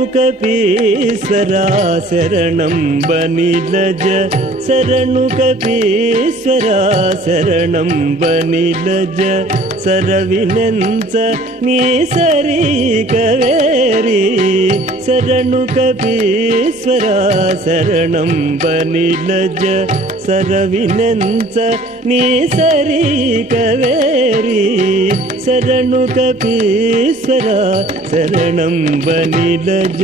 శరణు కపీశ్వరా శరణం బనిలజ శరణు కపీశ్వరా శరణం బనిలజ సరవినంచ నీ సరి కవేరి శరణు కపీశ్వరా శరణం బనిలజ సరవినంచ నీ సరి కవేరి శరణు కపీశ్వరా శరణం బనిలజ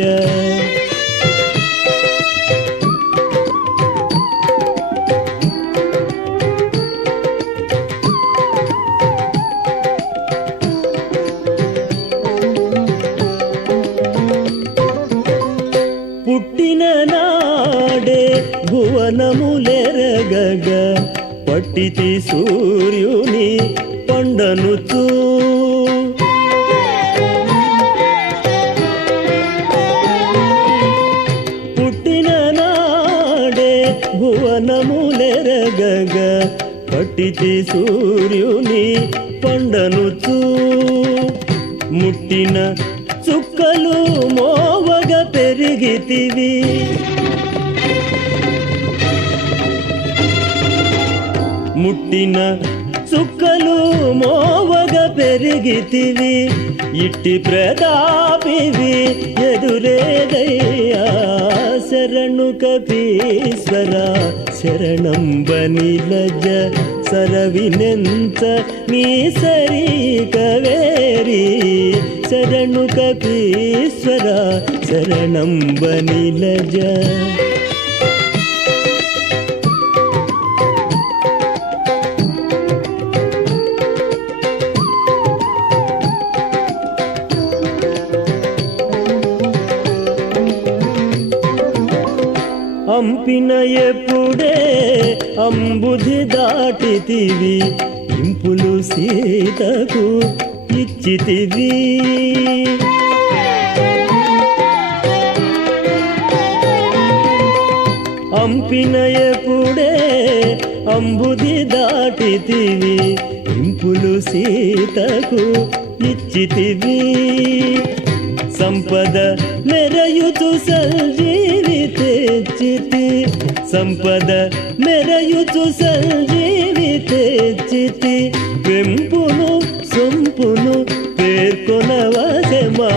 పుట్టిన నాడే భువనములెరగగ పట్టితి సూర్యుని పండనుచు పుట్టిన నాడే భువనములెరగగ పట్టితి సూర్యుని పండనుచు ముట్టిన చుక్కలు మోవగ పెరిగితివి ముట్టిన చుక్కలు మోవగ పెరిగితివి ఇట్టి ప్రతాపివి ఎదురేదయ్యా శరణు కపీశ్వరా శరణం బనిలజ సరవినంత నీ సరి కవేరి శరణు కపీశ్వరా శరణం బనిలజ అంపిన ఎప్పుడే అంబుధి దాటితివి ఇంపులు సీతకు ఇచ్చితివి అంపిన ఎప్పుడే అంబుధి దాటితివి ఇంపులు సీతకు ఇచ్చితివి సంపద మెరయుచు సంజీవి తెచ్చితి సంపద మెరయుచు సంజీవి తెచ్చితి పెంపును సొంపును పేర్కొనవసమా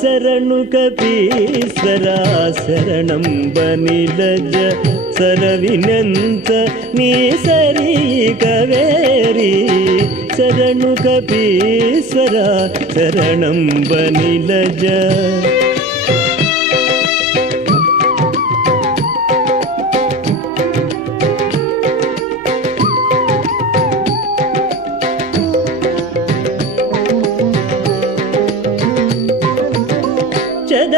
శరణు కపీశ్వరా శరణం బనిలజ సరవినంత నీ సరి కవేరి శరణు కపీశ్వరా శరణం బనిలజ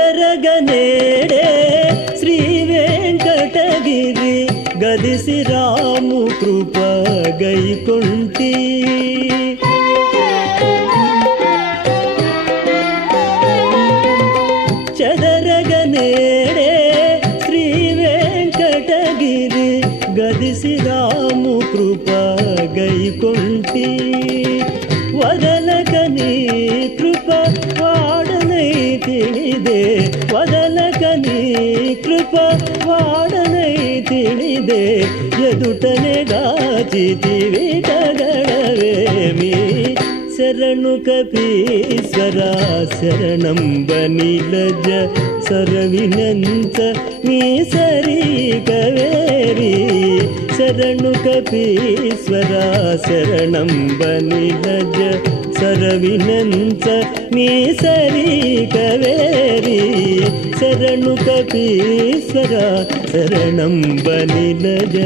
చెదరగనేడే శ్రీ వెంకటగిరి గదిసి రాము కృప గైకొంటి చెదరగనేడే శ్రీ వెంకటగిరి గదిసి రాము కృప గైకొంటి వదలక నీ కృప వాడనై ತಿಳಿದೆ వదలక నీ కృప వాడనై ತಿಳಿದೆ ఎదుటనే గాచితివి కగడవేమి శరణు కపీశ్వరా శరణం బనిలజ సరవినంత నీ సరి కవేరి శరణు కపీశ్వరా శరణం బనిలజ సరవినంత నీ సరి కవేరి శరణు కపీశ్వరా శరణం బనిలజ